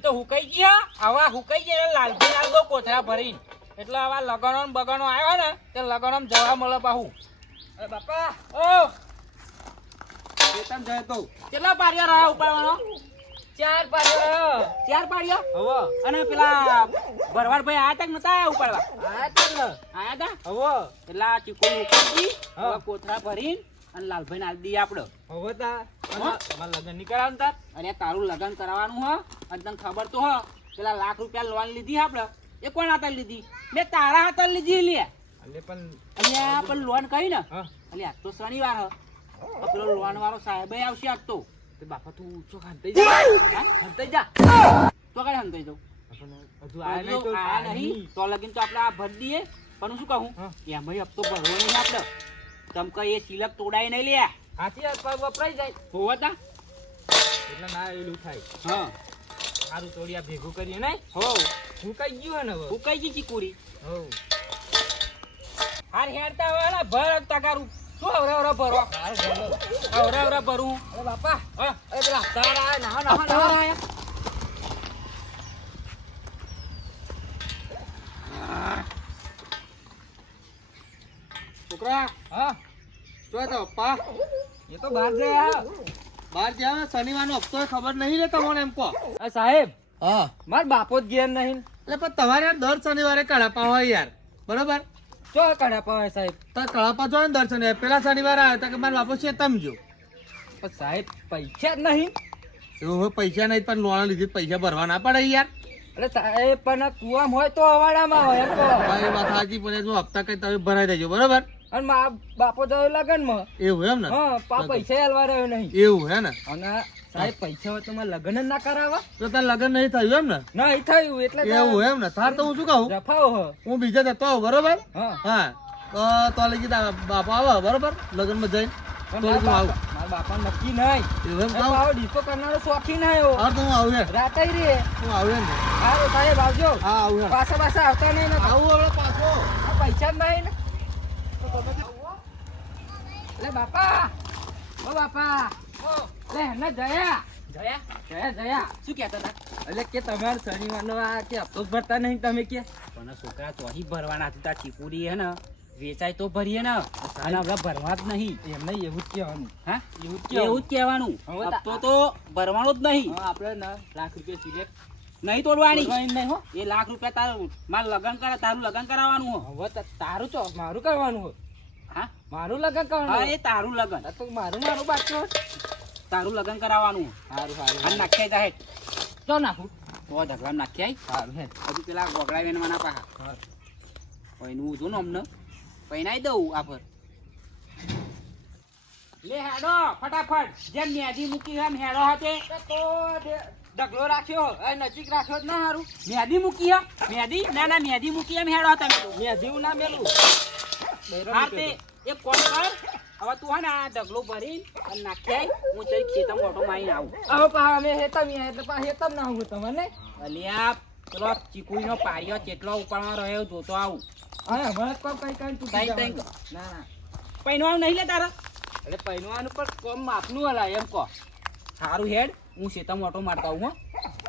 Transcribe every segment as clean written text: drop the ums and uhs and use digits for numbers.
ગરમી તો હુકાઈ ગયા આવા હુકાઈ ગયા લાલજી લાલ દો કોથળા ભરીને એટલે આવા લગણો ને બગણો આવ્યો ને તે લગણો જવા મળે પાહુ અરે બાપા ઓ કેતન જાય તો કેટલા પાડ્યા રહ્યા ઉપાડવાનો 4 પાડ્યા 4 પાડ્યા હવે અને પેલા ભરવાડભાઈ આયા તક નતા આયા ઉપાડવા આયા તક ને આયા તા હવે પેલા ચીકુ ઉપાડી હવે કોથળા ભરીને અને લાલભાઈ ના દી આપડે હવે તા માર લગન ની કરાવવાનું તા અરે તારું લગન કરવાનું હ અને તને ખબર તો હ પેલા લાખ રૂપિયા લોન લીધી આપડે એ કોણ હાથે લીધી મેં તારા હાથે લીધી લે અલે પણ અલ્યા પણ લોન કરી ને હા અલ્યા તો શનિવાર હ પેલો લોન વાળો સાહેબ આવશે આજ તો તે બાપા તું ઊંચો ખાંતાઈ જા હંતાઈ જા તો કઈ હંતાઈ જાઉં હજુ આયા નહીં તો આયા નહીં તો લગીન તો આપણે આ ભરી દઈએ પણ હું શું કહું એમાં હપ્તો ભરવો નહીં આપણે તમ કઈ એ સિલક તોડાય નહીં લે હાથી હાથ પગ વપરાઈ જાય હોવા તા એટલે ના એલું થાય હા સારું તોડિયા ભેગું કરીએ ને હો હું કઈ ગયું હે ને હવે હું કઈ ગઈ ચીકુડી હો હાર હેરતા વાળા ભર તગારું શું અવરા ભરો અવરા ભરું અરે બાપા હા અરે પેલા તારા ના ના તારા આયા છોકરા હા જો તો પપ્પા એ તો બહાર ગયા બહાર જ્યાં શનિવારનો હપ્તો ખબર નહીં લે તમને એમ કહો સાહેબ હા માર બાપો જ ઘેર નહીં એટલે પણ તમારે યાર દર શનિવારે કળાપા હોય યાર બરોબર ચો કાઢ્યા પાવે સાહેબ તો કળાપા જો ને દર શનિવારે પેલા શનિવારે આવ્યો તો કે મારા બાપુ છે તમજો પણ સાહેબ પૈસા જ નહીં એવું હોય પૈસા નહીં પણ લોન લીધી પૈસા ભરવા ના પડે યાર એટલે સાહેબ પણ કુવામાં હોય તો અવાડામાં હોય એમ કહો ભાઈ વાત સાચી પણ જો હપ્તા કઈ તમે ભરાઈ દેજો બરોબર અને મા બાપો જાય લગનમાં એવું એમ ને હા પૈસા હાલવા રહ્યો નહીં એવું હે ને અને સાહેબ પૈસા હોય તો મારે લગ્ન જ ના કરાવવા તો તાર લગ્ન નહીં થયું એમ ને નહીં થયું એટલે એવું એમ ને તાર તો હું શું કહું રફાવો હ હું બીજા જતો આવું બરોબર હા હા તો લગી બાપા આવે બરોબર લગ્નમાં જઈને તો લગી હું આવું મારા બાપા નક્કી નહીં એવું એમ કહું આવો ડીસો કરનારો શોખીન આવ્યો હા તો હું આવું યાર રાતે રે હું આવું યાર ને હારો સાહેબ આવજો હા આવું યાર પાછા આવતા નહીં ને આવું હવે પાછો આ પૈસા જ નહીં ને લે બાપા ઓ બાપા લે ને જયા શું કહેતા હતા એટલે કે તમારે શનિવારનો આ કે હપ્તો ભરતા નહીં તમે કે પણ છોકરા ચોહી ભરવાના હતા ચીકુડી હે ને વેચાય તો ભરીએ ને અને હવે ભરવા જ નહીં એમને એવું જ કહેવાનું હા એવું એવું જ કહેવાનું હપ્તો તો ભરવાનો જ નહીં આપણે ના લાખ રૂપિયા સિલેક્ટ નહીં તોડવાની નહીં હો એ લાખ રૂપિયા તારું મારું લગ્ન કરે તારું લગ્ન કરાવવાનું હો હવે તારું ચો મારું કરવાનું હોય હા મારું લગન હા કરવાનું એ તારું લગ્ન તો મારું બાકી તારું લગ્ન કરાવવાનું સારું સારું અને નાખ્યા જાય તો નાખું તો ઢગલામ નાખ્યા સારું હે હજુ પેલા ગોગડા વેનવાના પાહા કોઈનું ઊંધું ને અમને પહેરાઈ દઉં આ પર લે હેડો ફટાફટ જેમ મેદી મૂકી એમ હેડો હાથે તો ઢગલો રાખ્યો નજીક રાખ્યો જ ના સારું મેદી મૂકી હે મેદી ના મેદી મૂકી એમ હેડો તમે મેં જીવ ના મેલું હા તે એક કોલ કર હવે તું હે ને આ ઢગલો ભરી અને નાખ્યા હું તઈ ખેતમ ઓટો મારીને આવું હવે પા અમે હેતમ એટલે પા હેતમ ના હું તમને અલ્યા પેલો ચીકુઈનો પાડ્યો કેટલો ઉપાડવા રહ્યો જોતો આવું હા હવે કોમ કઈ કઈ તું કઈ ના ના પૈનવાનું નહીં લે તારા એટલે પહેરવાનું પણ કોમ માપનું હલાય એમ કહો સારું હેડ હું ખેતમ ઓટો મારતા આવું હો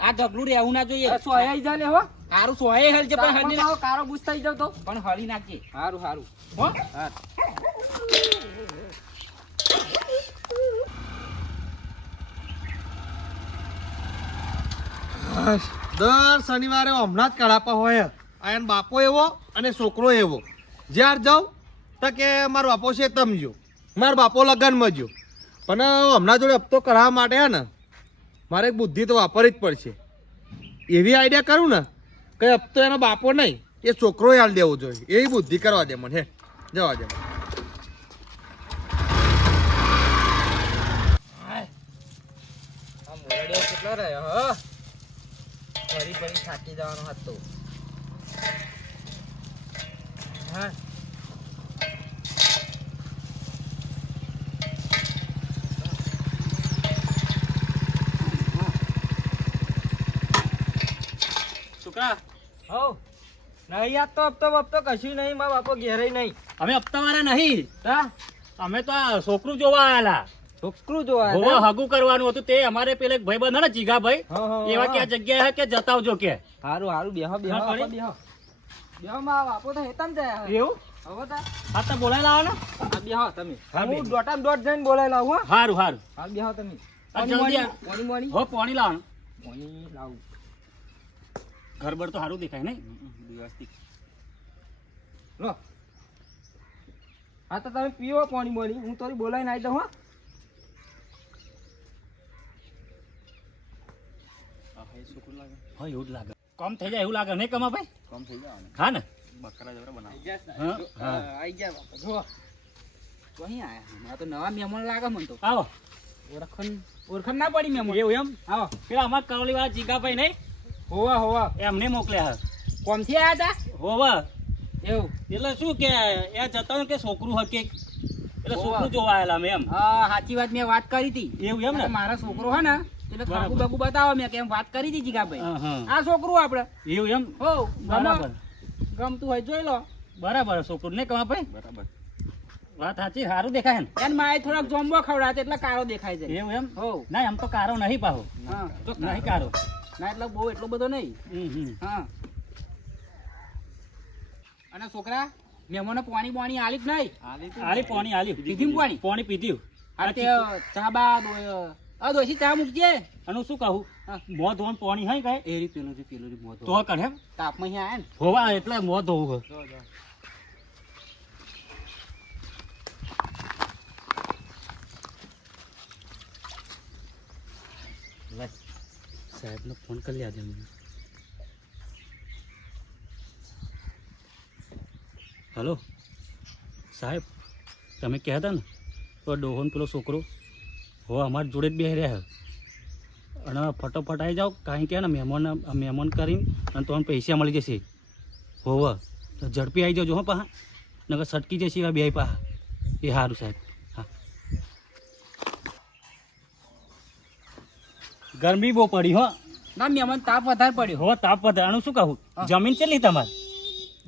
આ ઢગલું રહેવું ના જોઈએ સોયા જા લે હો સારું સોય હેલ છે પણ હલી પણ કારો ગુસ્સ થઈ જાવ તો પણ હળી નાખજે સારું સારું હો હા દર શનિવારે હમણાં જ કળાપા હોય આયન બાપો એવો અને છોકરો એવો જ્યાર જાઉં તો કે મારો બાપો છે તમજો મારો બાપો લગ્નમાં ગયો પણ હમણાં જોડે હપ્તો કરાવવા માટે હે ને મારે બુદ્ધિ તો વાપરવી જ પડશે એવી આઈડિયા કરું ને કે હપ્તો એનો બાપો નહીં એ છોકરો હાલ દેવો જોઈએ એવી બુદ્ધિ કરવા દે મને હે જવા દે કેટલો રહ્યો હો ફરી ફરી થાકી જવાનો હતો હા છોકરા હો નહીં યાદ તો હપ્તો કશું નહીં મારા બાપો ઘેરાય નહીં અમે હપ્તા વાળા નહીં હા અમે તો આ છોકરું જોવા આવેલા છોકરું જોવા હોવા હગું કરવાનું હતું તે અમારે પેલે એક ભાઈબંધ હતા ને જીગાભાઈ એવા કે આ જગ્યાએ કે જતાવજો કે હારું હારું બેહો બેહો હા, આપો બેહો બેહો માં બાપો તો હેતમ જાય એવું હવે તા હા તો બોલાય લાવો ને આ બેહો તમે હા, બેહો. હું દોટામ દોટ જઈને બોલાઈ લાવું હો સારું સારું હાલ બેહો તમે આ જલ્દી આ. મોની મોની હો પાણી લાવો મોની લાવું ઘર બર તો સારું દેખાય નહીં વ્યવસ્થિત લો હા તો તમે પીવો પાણી મોની હું તોરી બોલાઈને આવી દઉં હો હા એવું જ લાગે કમ થઈ જાય એવું લાગે નહીં કમા ભાઈ કમ થઈ જાવ ને હા ને બકરા જવરા બનાવ હા હા આવી ગયા બાપા જો તો અહીં આયા આ તો નવા મહેમાન લાગે મને તો આવો ઓળખણ ના પડી મહેમાન એવું એમ આવો પેલા અમારા કવલી વાળા જીગાભાઈ નહીં હોવા હોવા એમને મોકલ્યા હે કોમથી આયા હતા હોવા એવું એટલે શું કે એ જતા કે છોકરું હકે એટલે હોવા. છોકરું જોવા આયેલા અમે એમ હા સાચી વાત મેં વાત કરી હતી એવું એમ ને મારા છોકરો હે ને એટલે ખાકુ બરાબર. બાકુ બતાવો મેં કેમ વાત કરી હતી જીગાભાઈ હા, હા. આ છોકરું આપણે એવું એમ હો બરાબર ગમતું હોય જોઈ લો બરાબર છોકરું નહીં કમા ભાઈ બરાબર વાત સાચી સારું દેખાય ને એને માએ થોડાક જોંબો ખવડાવે એટલે કાળો દેખાય છે એવું એમ હો ના એમ તો કારો નહીં પાહો હા નહીં કારો ના એટલે બહુ એટલો બધો નહીં હમ. હા અને છોકરા મહેમાનો પાણી પાણી આલી જ નહીં આલી પાણી આલી પીધું પાણી? પાણી પીધું આ તે ચા બા દોશી ચા મૂકજે અને શું કહું મોં ધોવાનું પાણી હોય કઈ એરી પેલું મોતો તો કરે એમ તાપમાં અહીંયા આયા ને હોવા એટલે મોં ધોવું સાહેબ નો ફોન કરી લ્યા દે મને હલો સાહેબ તમે કહેતા હતા ને તો ડોહોન પેલો છોકરો હો અમારી જોડે જ બેસી રહ્યા છે અને ફટોફટ આવી જાઓ કાંઈ કે ને મહેમાન કરીને અને તમને પૈસા મળી જશે હોવ તો ઝડપી આવી જાઓ હો પાહા નકર સટકી જશે એવા બે પાહા એ સારું સાહેબ હા ગરમી બહુ પડી હો ના મહેમાન તાપ વધારે પડ્યો હો તાપ વધારે આનું શું કહું જમીન કેટલી તમારી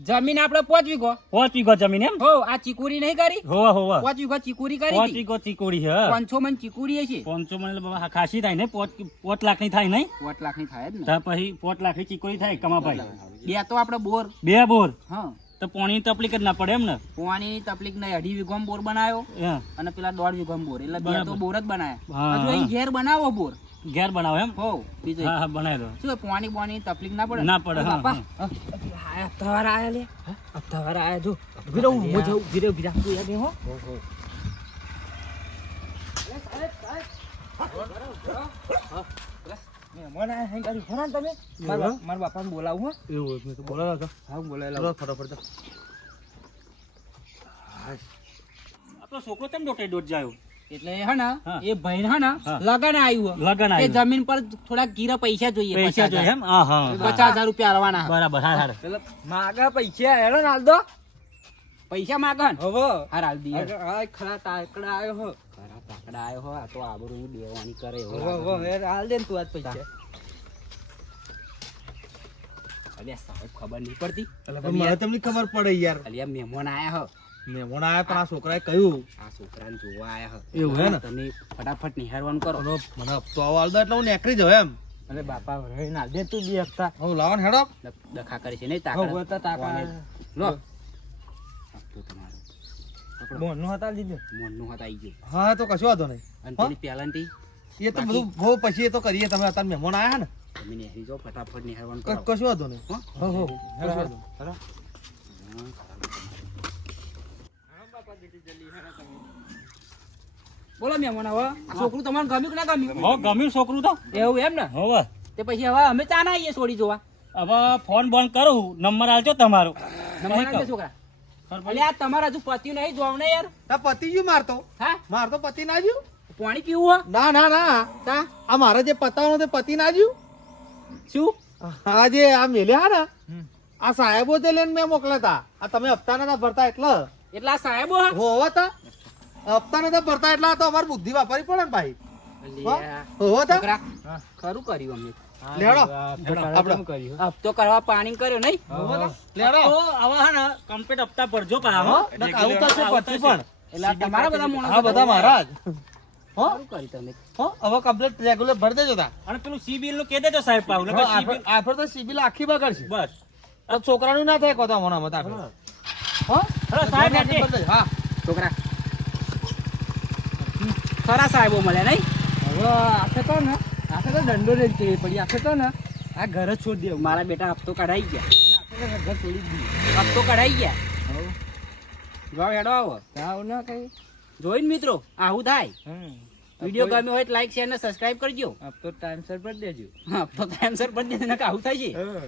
જમીન આપણે 5 વીઘો 5 વીઘો જમીન એમ હો આ ચીકુરી નહીં કરી હોવા હોવા 5 વીઘો ચીકુરી કરી 5 હતી. વીઘો ચીકોડી હે 500 મણ ચીકુરી છે 500 મને બાબા ખાસી થાય ને 5 લાખની થાય નહીં 5 લાખની થાય જ ને ત્યાર પછી 5 લાખની ચીકોડી થાય કમાભાઈ બે તો આપણે બોર બે બોર હા તો પાણીની તકલીફ જ ના પડે એમ ને પાણીની તકલીફ નહીં 2.5 વીઘોમાં બોર બનાવ્યો હા અને પેલા 1.5 વીઘોમાં બોર એટલે બે તો બરાબર. બોર જ બનાવ્યા હા, હજુ અહીં હા. ઘેર બનાવો બોર ઘેર બનાવો એમ હો બીજું હા હા બનાવી દો શું પાણી પાણી તકલીફ ના પડે ના પડે, અરે હા, બાપા આયા તવાર આયા લે તવાર આયા જો ઉભી રહો હું જાઉં ઉભી રહો તું યાદ હો મહેમાન આયા હે ગાડી ફોન તમે મારા બાપાને બોલાવું હો એવું મેં તો બોલાવ્યા હતા હા હું બોલાવી ચલો લાવું ફટાફટ જાઓ. આપણો છોકરો કેમ દોટે દોટ જાય એટલે હે ને હા. એ ભાઈ હે ને હા. લગન આવ્યું લગન એ આવ્યું. જમીન પર થોડા ગીરા પૈસા જોઈએ પૈસા જોઈએ એમ હા હા 50,000 રૂપિયા આલવાના બરાબર હા હા એટલે માગા પૈસા હેડો ને હાલ દો પૈસા માગન હવે હાર હાલ દી આ ખરા તાકડા આયો હો ખરા તાકડા આયો હો આ તો આબરૂ દેવાની કરે હવે હવે હાલ દે તું આજ પૈસા અલ્યા સાહેબ ખબર નહીં પડતી એટલે પણ મને તમને ખબર પડે યાર અલ્યા મહેમાન આયા હો મહેમાન આયા પણ આ છોકરાએ કહ્યું આ છોકરાને જોવા આયા હો એવું હે ને? તમે ફટાફટ નિહાળવાનું કરો ચલો, મને હપ્તો આવો આલ દો એટલે હું નીકળી જાઉં એમ અરે બાપા હવે ના દે તું બી હપ્તા હવે લાવો ને હેડો દખા કરે છે નહીં હવે તો તાકડા તાકા. લો હપ્તો તમારો મોનનું હતા લીધું મોનનું હતા આવી ગયું હા તો કશો વાંધો નહીં અને હા? પેલી પેલાન્ટી એ તો બધું બહુ પછી એ તો કરીએ તમે અત્યારે મહેમાન આયા ને તમે નેહરી જાઓ ફટાફટ નિહાળવાનું ક- કરો કશો વાંધો નહીં હો? હો હો કશો વાંધો નહીં. હેલો. બોલો મહેમાન હવે છોકરું તમારે ગમ્યું કે ના ગમ્યું હો ગમ્યું છોકરું તો એવું એમ ને હોવે તે પછી હવે અમે ચા ના આવીએ છોડી જોવા હવે ફોન બંધ કરું નંબર આલજો તમારો નંબર આપજો છોકરા અલે આ તમારા હજુ પત્યું નહીં જોવ ને યાર આ પતિ ગયું મારતો હા મારતો પતિ ના જ્યું પાણી પીવું હો ના ના ના તા આ મારે જે પતાવવાનો તે પતિ ના જ્યું શું આ જે આ મેલ્યા ને આ સાહેબો જે લઈને મેં મોકલ્યા તા આ તમે હપ્તા ના ભરતા એટલે એટલે આ સાહેબો હા હોવા તા હપ્તા નતા ભરતા એટલે આ તો અમારે બુદ્ધિ વાપરવી પડે ને ભાઈ અલ્યા. હોવા તા છોકરા ખરું કર્યું અમને લેડો આપણે હપ્તો કરવા પાણી કર્યો નહીં હોવા તા લેડો તો હવે હે ને કમ્પ્લીટ હપ્તા ભરજો પા હો નક આવું તો છે પછી પણ એટલે આ તમારા બધા હા માણસો બધા મારા જ હો સારું કર્યું તમે. હો હવે કમ્પ્લીટ રેગ્યુલર ભરી દેજો તા અને પેલું સીબીલ નું કહી દેજો સાહેબ પાવ નકર CBL આફર તો સિબિલ આખી બગડશે બસ તો છોકરાનું ના થાય કોતા મોના મત આપણે હો હવે સાહેબ ભરી હેઠે. દેજો. હા છોકરા ખરા સાહેબો મળ્યા નહીં હવે આખે તો ને આખે તો દંડો ને જ પડી આખે તો ને આ ઘર જ છોડી દેવું મારા બેટા હપ્તો કઢાઈ ગયા આખે ઘર છોડી જ દીધું હપ્તો કઢાઈ ગયા હવ જાઓ હેડો આવો તાવ ના કઈ જોઈને મિત્રો આવું થાય વિડીયો ગમ્યો હોય તો લાઈક શેર ને સબસ્ક્રાઇબ કરજો આપ તો ટાઈમસર પર દેજો હપ્તો ટાઈમસર પર દે ને આવું થાય છે હા